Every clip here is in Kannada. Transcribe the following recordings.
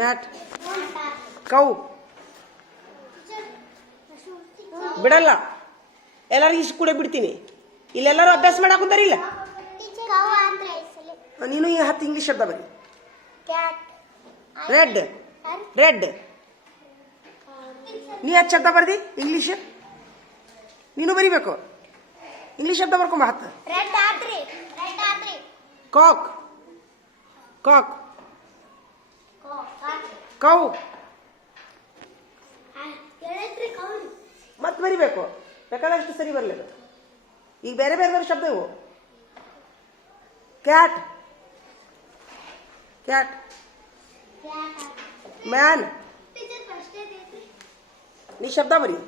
ಮ್ಯಾಟ್ ಕೌ ಬಿಡಲ್ಲ ಎಲ್ಲರಿಗೂ ಇಷ್ಟು ಕೂಡ ಬಿಡ್ತೀನಿ ಇಲ್ಲೆಲ್ಲರೂ ಅಭ್ಯಾಸ ಮಾಡಾಕುಂತಾರ ಇಲ್ಲ ನೀನು ಈ 10 ಇಂಗ್ಲೀಷ್ ಶಬ್ದ ಬರಿ ರೆಡ್ ರೆಡ್ ನೀ 10 ಶಬ್ದ ಬರ್ದಿ ಇಂಗ್ಲೀಷ್ ನೀನು ಬರಿಬೇಕು ಇಂಗ್ಲೀಷ್ ಶಬ್ದ ಬರ್ಕೊಂಬ 10 ಕಾಕ್ ಕಾಕ್ ಕೌ ಮತ್ತೆ ಬರಿಬೇಕು ಬೇಕಾದಷ್ಟು ಸರಿ ಬರಲಿಲ್ಲ ಈಗ ಬೇರೆ ಬೇರೆ ಬೇರೆ ಶಬ್ದ ಇವು ಕ್ಯಾಟ್ ಕ್ಯಾಟ್ ಮ್ಯಾನ್ ನೀ ಶಬ್ದ ಬರಿ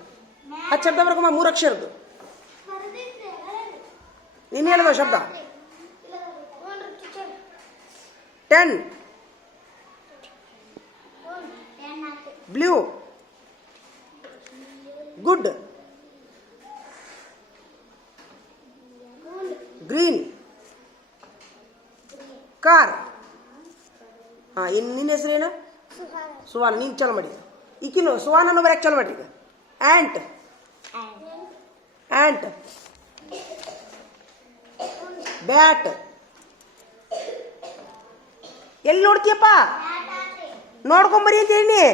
10 ಶಬ್ದ ಬರ್ಕೊಂಬ 3 ಅಕ್ಷರದ್ದು ನೀನು ಹೇಳಿದ ಶಬ್ದ 10 ಬ್ಲೂ ಗುಡ್ ಗ್ರೀನ್ ಕಾರ್ ಹಾಂ ಇನ್ನು ನಿನ್ನ ಹೆಸರೇನು ಸುವಾನ್ ನೀನು ಚಲೋ ಮಾಡಿ ಈಕಿನು ಸುವಾನ್ ಅನ್ನೋ ಬರಕ್ಕೆ ಚಲೋ ಮಾಡ್ರಿ ಈಗ ಆ್ಯಂಟ್ ಆ್ಯಂಟ್ ಬ್ಯಾಟ್ ಎಲ್ಲಿ ನೋಡ್ತೀಯಪ್ಪ ನೋಡ್ಕೊಂಬರಿ ಅಂತ ಹೇಳಿ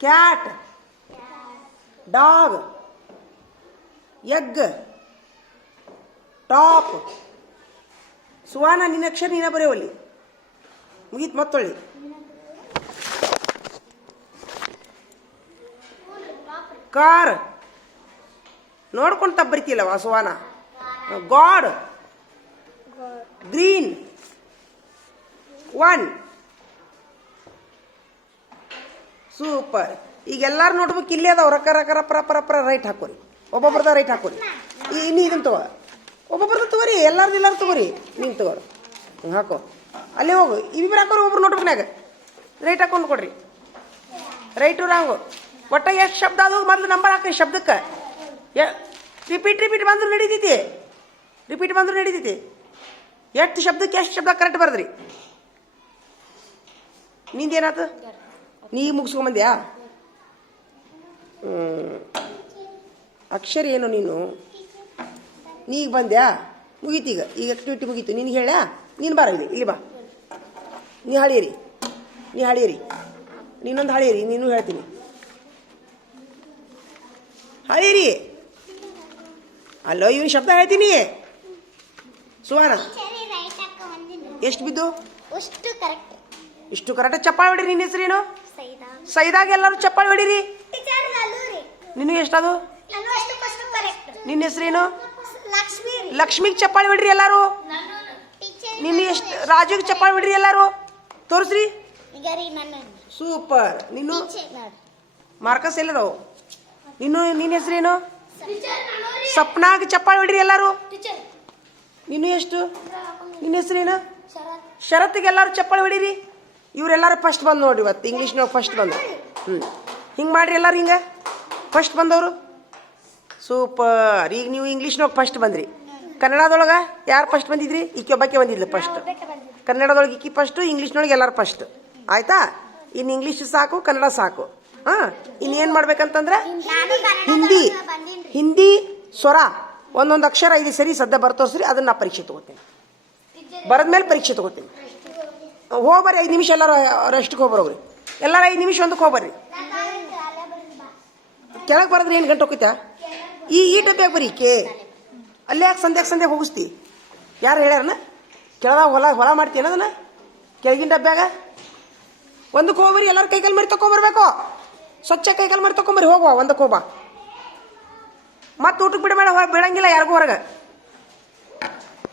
ಕ್ಯಾಟ್ ಡಾಗ್ ಎಗ್ ಟಾಪ್ ಸುವಾನ ನಿನ್ನ ಅಕ್ಷರ ನೀನ ಬರೆಯವಲ್ಲಿ ಮುಗೀತು ಮತ್ತೊಳ್ಳಿ ಕಾರ್ ನೋಡ್ಕೊಂಡು ತಪ್ಪ ಬರಿತಿಲ್ಲವ ಸುವಾನ ಗಾಡ್ ಗ್ರೀನ್ 1 ಸೂಪರ್ ಈಗ ಎಲ್ಲಾರು ನೋಡ್ಬೇಕು ಇಲ್ಲೇ ಅದಾವ ರಕ್ಕ ರಕ್ಕ ರಪ್ಪ ರಪ್ಪ ರಪ್ಪ ರೈಟ್ ಹಾಕೋರಿ ಒಬ್ಬೊಬ್ರದ ರೈಟ್ ಹಾಕೋರಿ ಇನ್ನು ಇದನ್ನು ತಗೋ ಒಬ್ಬೊಬ್ರದ ತಗೋರಿ ಎಲ್ಲಾರು ತಗೋರಿ ನೀನು ತಗೋರಿ ಹಾಕೋ ಅಲ್ಲೇ ಹೋಗು ಇಬ್ಬರು ಹಾಕೋರಿ ಒಬ್ರು ನೋಟ್ಬುಕ್ನಾಗ ರೈಟ್ ಹಾಕೊಂಡು ಕೊಡ್ರಿ ರೈಟು ರಾಂಗು ಒಟ್ಟ ಎಷ್ಟು ಶಬ್ದ ಅದು ಮೊದಲು ನಂಬರ್ ಹಾಕಿ ಶಬ್ದಕ್ಕೆ ರಿಪೀಟ್ ಬಂದ್ರು ನಡೀತೈತಿ ಎಷ್ಟು ಶಬ್ದಕ್ಕೆ ಎಷ್ಟು ಶಬ್ದ ಕರೆಕ್ಟ್ ಬರ್ದ್ರಿ ನಿಂದೇನಾಯ್ತು ನೀ ಮುಗಿಸ್ಕೊಂಬಂದ್ಯಾ ಅಕ್ಷರ ಏನು ನೀನು ನೀಗ ಬಂದ್ಯಾ ಮುಗೀತು ಈಗ ಆಕ್ಟಿವಿಟಿ ಮುಗೀತು ನಿನಗೆ ಹೇಳ ನೀನು ಬಾರ ಇಲ್ಲಿ ಬಾ ನೀ ಹಾಳಿಯರಿ ನೀನೊಂದು ಹಾಳಿಯರಿ ನೀನು ಹೇಳ್ತೀನಿ ಹಾಳಿಯರಿ ಅಲ್ಲೋ ಇವನು ಶಬ್ದ ಹೇಳ್ತೀನಿ ಸುವಾನ ಎಷ್ಟು ಬಿದ್ದು ಇಷ್ಟು ಕರೆಕ್ಟ್ ಚಪ್ಪಾಳಿ ಹೊಡಿರಿ ನಿನ್ನ ಹೆಸರೇನು ಸೈದಾಗ ಎಲ್ಲರೂ ಚಪ್ಪಾಳಿ ಹೊಡಿರಿ ನಿನ್ನ ಎಷ್ಟದು ನಿನ್ನ ಹೆಸರೇನು ಲಕ್ಷ್ಮಿಗೆ ಚಪ್ಪಾಳಿ ಹೊಡಿರಿ ಎಲ್ಲಾರು ನಿನ್ನ ಎಷ್ಟು ರಾಜುಗೆ ಚಪ್ಪಾಳಿ ಹೊಡಿರಿ ಎಲ್ಲಾರು ತೋರಿಸ್ರಿ ಸೂಪರ್ ನೀನು ಮಾರ್ಕಸ್ ಎಲ್ಲದವು ನಿನ್ನ ಹೆಸರೇನು ಸಪ್ನಾಗ್ ಚಪ್ಪಾಳಿ ಹೊಡಿರಿ ಎಲ್ಲಾರು ನೀನು ಎಷ್ಟು ನಿನ್ನ ಹೆಸರೇನು ಶರತ್ಗೆ ಎಲ್ಲಾರು ಚಪ್ಪಾಳಿ ಹೊಡಿರಿ ಇವರೆಲ್ಲರೂ ಫಸ್ಟ್ ಬಂದು ನೋಡಿ ಇವತ್ತು ಇಂಗ್ಲೀಷ್ನಾಗ ಫಸ್ಟ್ ಬಂದು ಹಿಂಗೆ ಮಾಡ್ರಿ ಎಲ್ಲರೂ ಹಿಂಗೆ ಫಸ್ಟ್ ಬಂದವರು ಸೂಪರ್ ಈಗ ನೀವು ಇಂಗ್ಲೀಷ್ನಾಗ ಫಸ್ಟ್ ಬಂದ್ರಿ ಕನ್ನಡದೊಳಗೆ ಯಾರು ಫಸ್ಟ್ ಬಂದಿದ್ರಿ ಈಕೆ ಒಬ್ಬಕ್ಕೆ ಬಂದಿದ್ಲು ಫಸ್ಟ್ ಕನ್ನಡದೊಳಗೆ ಈಕಿ ಫಸ್ಟು ಇಂಗ್ಲೀಷ್ನೊಳಗೆ ಎಲ್ಲರೂ ಫಸ್ಟ್ ಆಯ್ತಾ ಇನ್ನು ಇಂಗ್ಲೀಷ್ ಸಾಕು ಕನ್ನಡ ಸಾಕು ಹಾಂ ಇನ್ನೇನು ಮಾಡ್ಬೇಕಂತಂದ್ರೆ ಹಿಂದಿ ಸ್ವರ ಒಂದೊಂದು ಅಕ್ಷರ ಇದು ಸರಿ ಸದ್ಯ ಬರ್ತೋಸ್ರಿ ಅದನ್ನ ನಾ ಪರೀಕ್ಷೆ ತಗೋತೀನಿ ಬರದ್ಮೇಲೆ ಪರೀಕ್ಷೆ ತಗೋತೀನಿ ಹೋಗ್ಬರ್ರಿ 5 ನಿಮಿಷ ಎಲ್ಲರೂ ರೆಸ್ಟ್ಗೆ ಹೋಗ್ಬರೋಗ್ರಿ ಎಲ್ಲರೂ 5 ನಿಮಿಷ ಒಂದಕ್ಕೆ ಹೋಗ್ಬರ್ರಿ ಕೆಳಗೆ ಬರೋದ್ರೆ ಏನು ಗಂಟೆ ಹೋಗ್ತಾ ಈ ಡಬ್ಬ್ಯಾಗ ಬರೀ ಅಲ್ಲೇ ಯಾಕೆ ಸಂಧ್ಯಾಗ ಹೋಗಿಸ್ತಿ ಯಾರು ಹೇಳ್ಯಾರನ ಕೆಳದಾಗ ಹೊಲ ಮಾಡ್ತೀನಿ ಅದನ್ನ ಕೆಳಗಿನ ಡಬ್ಬ್ಯಾಗ ಒಂದಕ್ಕೆ ಹೋಗ್ಬರಿ ಎಲ್ಲರೂ ಕೈಕಾಲು ಮರಿ ತಗೊಂಬರ್ಬೇಕು ಸ್ವಚ್ಛ ಕೈಕಾಲು ಮರಿ ತಗೊಂಬರಿ ಹೋಗುವ ಒಂದಕ್ಕೆ ಹೋಗ್ಬಾ ಮತ್ತೆ ಊಟಕ್ಕೆ ಬಿಡಬೇಡ ಬಿಡಂಗಿಲ್ಲ ಯಾರಿಗೂ ಹೊರಗೆ